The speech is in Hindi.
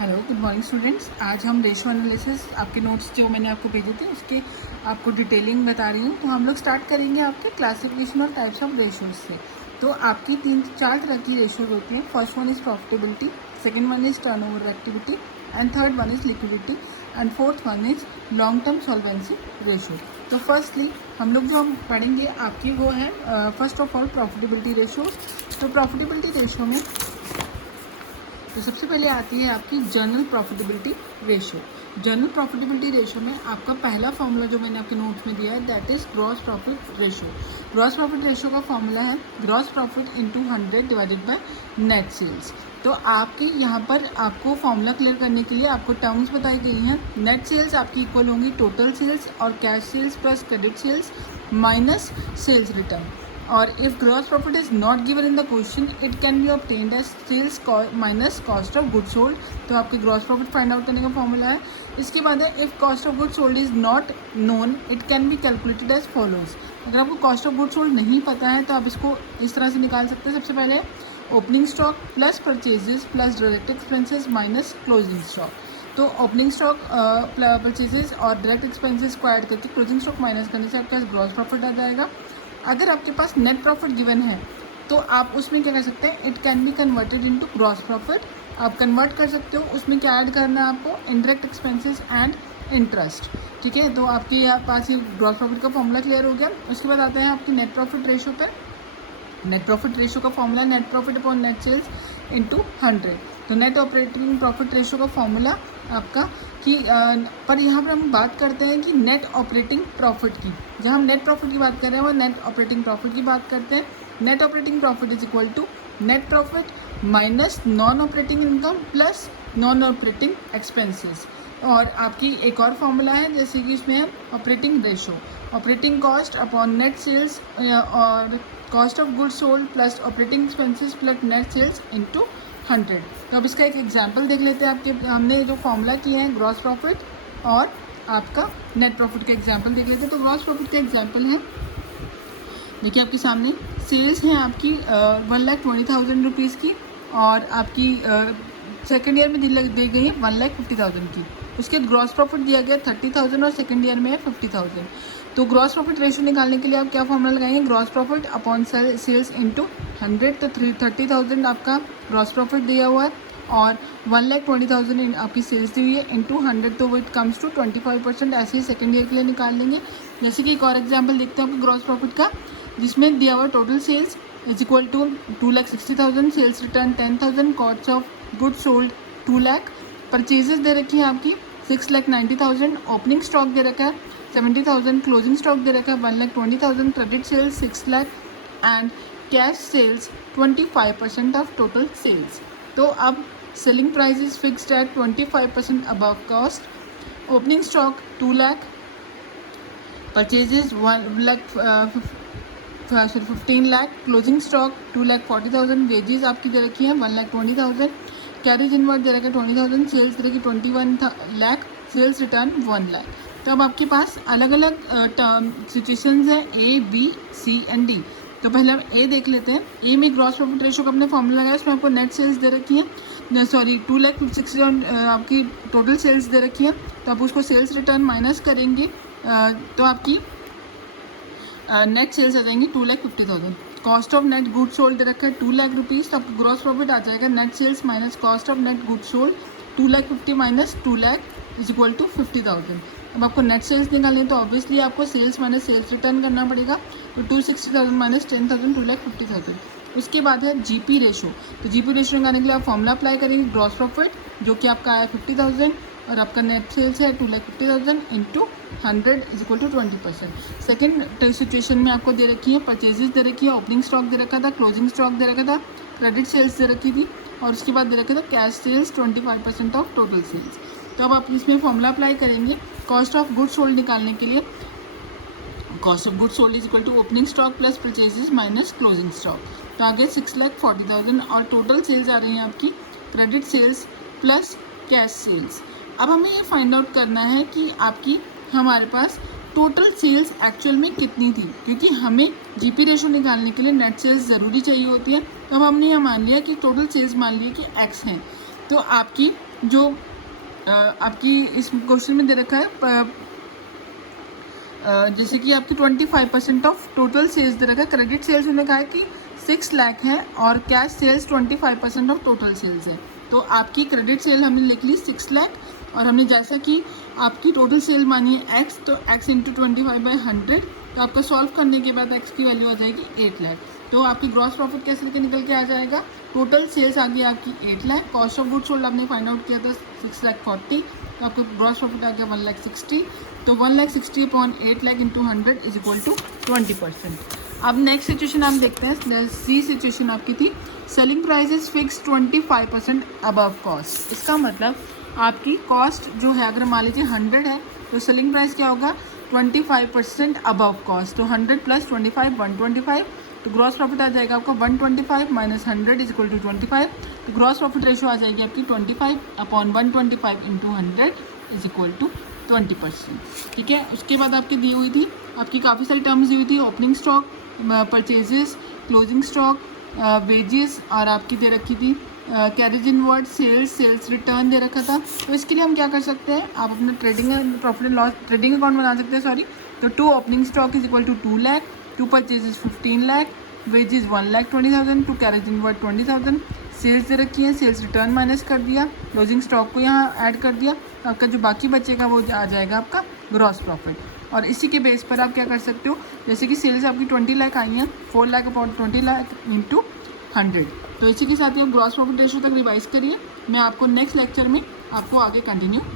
Hello, good morning students. आज हम रेशो एनालिसिस आपके नोट्स जो मैंने आपको भेजे थे उसके आपको डिटेलिंग बता रही हूँ। तो हम लोग स्टार्ट करेंगे आपके क्लासिफिकेशन और टाइप्स ऑफ रेशोज से। तो आपकी 3-4 तरह की रेशोज होती हैं। First one is profitability, second one is turnover activity, and third one is liquidity, and fourth one is long term solvency ratio. तो फर्स्टली हम लोग जो हम पढ़ेंगे आपकी वो है first of all profitability ratios. तो प्रॉफिटेबिलिटी रेशो में तो सबसे पहले आती है आपकी journal profitability ratio. Journal profitability ratio में आपका पहला फॉर्मूला जो मैंने आपके नोट्स में दिया है that is gross profit ratio. Gross profit ratio का फॉर्मूला है gross profit into 100 divided by net sales. तो आपकी यहाँ पर आपको फॉर्मूला क्लियर करने के लिए आपको टर्म्स बताई गई हैं। नेट सेल्स आपकी इक्वल होंगी टोटल सेल्स और cash sales plus credit sales minus sales return. और if gross profit is not given in the question it can be obtained as sales minus cost of goods sold. तो आपके ग्रॉस प्रॉफिट फाइंड आउट करने का फॉर्मूला है। इसके बाद है if cost of goods sold is not known it can be calculated as follows. अगर आपको कॉस्ट ऑफ गुड्स सोल्ड नहीं पता है तो आप इसको इस तरह से निकाल सकते हैं। सबसे पहले opening stock plus purchases plus direct expenses minus closing stock. तो ओपनिंग स्टॉक परचेजेस और डायरेक्ट एक्सपेंसेस को ऐड करके क्लोजिंग स्टॉक माइनस करने से आपके पास ग्रॉस प्रॉफिट आ जाएगा। अगर आपके पास नेट प्रॉफिट गिवन है तो आप उसमें क्या कर सकते हैं, it can be converted into gross profit. आप कन्वर्ट कर सकते हो। उसमें क्या ऐड करना है आपको, इनडायरेक्ट एक्सपेंसेस एंड इंटरेस्ट। ठीक है, तो आपके यहाँ पास ये ग्रॉस प्रॉफिट का फॉर्मूला क्लियर हो गया। उसके बाद आते हैं आपकी नेट प्रॉफिट रेशो पे। नेट प्रॉफिट रेशो का formula net profit upon net sales into 100। तो नेट ऑपरेटिंग प्रॉफिट रेशो का फॉर्मूला आपका कि पर यहाँ पर हम बात करते हैं कि नेट ऑपरेटिंग प्रॉफिट की। जहाँ हम नेट प्रॉफिट की बात कर रहे हैं वो नेट ऑपरेटिंग प्रॉफिट की बात करते हैं। Net operating profit is equal to net profit minus non operating income plus non operating expenses. और आपकी एक और फॉर्मूला है जैसे कि इसमें है operating ratio, operating cost upon net sales और cost of goods sold plus operating expenses plus net sales into 100। तो अब इसका एक एग्जांपल देख लेते हैं। आपके हमने जो फॉर्मूला किए हैं ग्रॉस प्रॉफिट और आपका नेट प्रॉफिट का एग्जांपल देख लेते हैं। तो ग्रॉस प्रॉफिट का एग्जांपल है, देखिए आपके सामने सेल्स हैं आपकी 1,20,000 रुपीज़ की और आपकी सेकेंड ईयर में दी गई है 1,50,000 की। उसके ग्रॉस प्रॉफिट दिया गया 30,000 और सेकेंड ईयर में है 50,000। तो ग्रॉस प्रॉफिट रेशो निकालने के लिए आप क्या फॉर्मूला लगाएंगे, gross profit upon sales into 100। तो 30,000 आपका ग्रॉस प्रॉफिट दिया हुआ है और 1,20,000 आपकी सेल्स दी हुई है इंटू 100। तो वो इट कम्स टू 25%। ऐसे ही सेकेंड ईयर के लिए निकाल लेंगे। जैसे कि एक और एग्जाम्पल देखते हैं आपको ग्रॉस प्रॉफिट का, जिसमें दिया हुआ total sales is equal to 2,60,000, sales return 10,000, cost of goods sold 2 lakh, purchases दे रखी है आपकी 6,90,000, ओपनिंग स्टॉक दे रखा है 70,000, क्लोजिंग स्टॉक दे रखा है 1,20,000, credit sales 6 lakh and cash sales 25% of total sales. तो अब selling price is fixed at 25% above cost, opening stock 2 lakh, purchases 15 lakh, closing stock 2,40,000, wages आपकी दे रखी है 1,20,000, कैरेज इनवर्ड दे रखा है 20,000, सेल्स दे रखी 21 लाख, सेल्स रिटर्न 1 लाख। तो अब आपके पास अलग अलग सिचुएशंस हैं A, B, C and D। तो पहले हम A देख लेते हैं। A में ग्रॉस प्रॉफिट रेशो का अपने फॉर्मूला लगाया, उसमें आपको नेट सेल्स दे रखी है 2,60,000 आपकी टोटल सेल्स दे रखी है। तो आप उसको सेल्स रिटर्न माइनस करेंगे तो आपकी नेट सेल्स आ जाएंगी 2,50,000। Cost of net goods sold दे रखा है 2 लाख रुपीज़। तो आपको ग्रॉस प्रॉफिट आ जाएगा net sales minus cost of net goods sold 2,50,000 minus 2 lakh is equal to 50,000। अब आपको नेट सेल्स निकालनी है तो ऑब्वियसली आपको सेल्स माइनस सेल्स रिटर्न करना पड़ेगा। तो 260,000 माइनस 10,000 2,50,000। उसके बाद है GP रेशो। तो GP रेशो निकालने के लिए आप फॉर्मूला अप्लाई करेंगे ग्रॉस प्रॉफिट जो कि आपका आया 50,000 और आपका नेट सेल्स है 2,50,000 into 100 is equal to 20%। Second situation में आपको दे रखी है परचेजेस दे रखी है, ओपनिंग स्टॉक दे रखा था, क्लोजिंग स्टॉक दे रखा था, क्रेडिट सेल्स दे रखी थी और उसके बाद दे रखा था cash sales 25% of total sales. तो अब आप इसमें फॉर्मूला अप्लाई करेंगे कॉस्ट ऑफ गुड्स सोल्ड निकालने के लिए। Cost of goods sold is equal to opening stock plus purchases minus closing stock. तो आगे 6,40,000 और टोटल सेल्स आ रही हैं आपकी credit sales plus cash sales. अब हमें ये फाइंड आउट करना है कि आपकी हमारे पास टोटल सेल्स एक्चुअल में कितनी थी, क्योंकि हमें GP रेशो निकालने के लिए नेट सेल्स ज़रूरी चाहिए होती है। तो अब हमने यह मान लिया कि टोटल सेल्स मान लिया कि X हैं। तो आपकी जो आपकी इस क्वेश्चन में दे रखा है जैसे कि आपकी 25% ऑफ टोटल सेल्स दे रखा है। क्रेडिट सेल्स उन्होंने कहा है कि 6 लाख है और cash sales 25% of total sales है। तो आपकी क्रेडिट सेल हमने लिख ली 6 लाख और हमने जैसा कि आपकी टोटल सेल मानी है x, तो x इंटू 25/100, तो आपका सॉल्व करने के बाद x की वैल्यू आ जाएगी 8 लाख। तो आपकी ग्रॉस प्रॉफिट कैसे लेके निकल के आ जाएगा, टोटल सेल्स आ गई आपकी 8 lakh, cost of good sold आपने फाइंड आउट किया था 6,40,000, तो आपका ग्रॉस प्रॉफिट आ गया 1,60,000। तो 1,60,000 upon 8 lakh into 100 is equal to 20%। अब नेक्स्ट सिचुएशन हम देखते हैं। सी सिचुएशन आपकी थी selling price is fix 25% above cost. इसका मतलब आपकी कॉस्ट जो है अगर मान लीजिए 100 है तो सेलिंग प्राइस क्या होगा 25% अबव कॉस्ट। तो 100 प्लस 25 125, तो ग्रॉस प्रॉफिट आ जाएगा आपका 125 माइनस 100 इज इक्वल टू 25। तो ग्रॉस प्रॉफिट रेशो आ जाएगी आपकी 25 upon 125 into 100 is equal to 20%। ठीक है, उसके बाद आपकी दी हुई थी आपकी काफ़ी सारी टर्म्स दी हुई थी, opening stock, purchases, closing stock, wages और आपकी दे रखी थी कैरेज इनवर्ड, सेल्स रिटर्न दे रखा था। तो इसके लिए हम क्या कर सकते हैं, आप अपना trading profit and loss trading account बना सकते हैं सॉरी। तो 2 opening stock is equal to 2 lakh, 2 purchases 15 lakh, wages 1,20,000, 2 carriage inward 20,000, sales दे रखी है, सेल्स रिटर्न माइनस कर दिया, क्लोजिंग स्टॉक को यहाँ ऐड कर दिया, तो आपका जो बाकी बचेगा वो आ जाएगा आपका ग्रॉस प्रॉफिट। और इसी के बेस पर आप क्या कर सकते हो, जैसे कि सेल्स आपकी 20 लाख आई हैं, 4 लाख अपॉन 20 लाख इंटू 100। तो इसी के साथ ही आप ग्रॉस प्रॉफिट रेशो तक रिवाइज करिए। मैं आपको नेक्स्ट लेक्चर में आपको आगे कंटिन्यू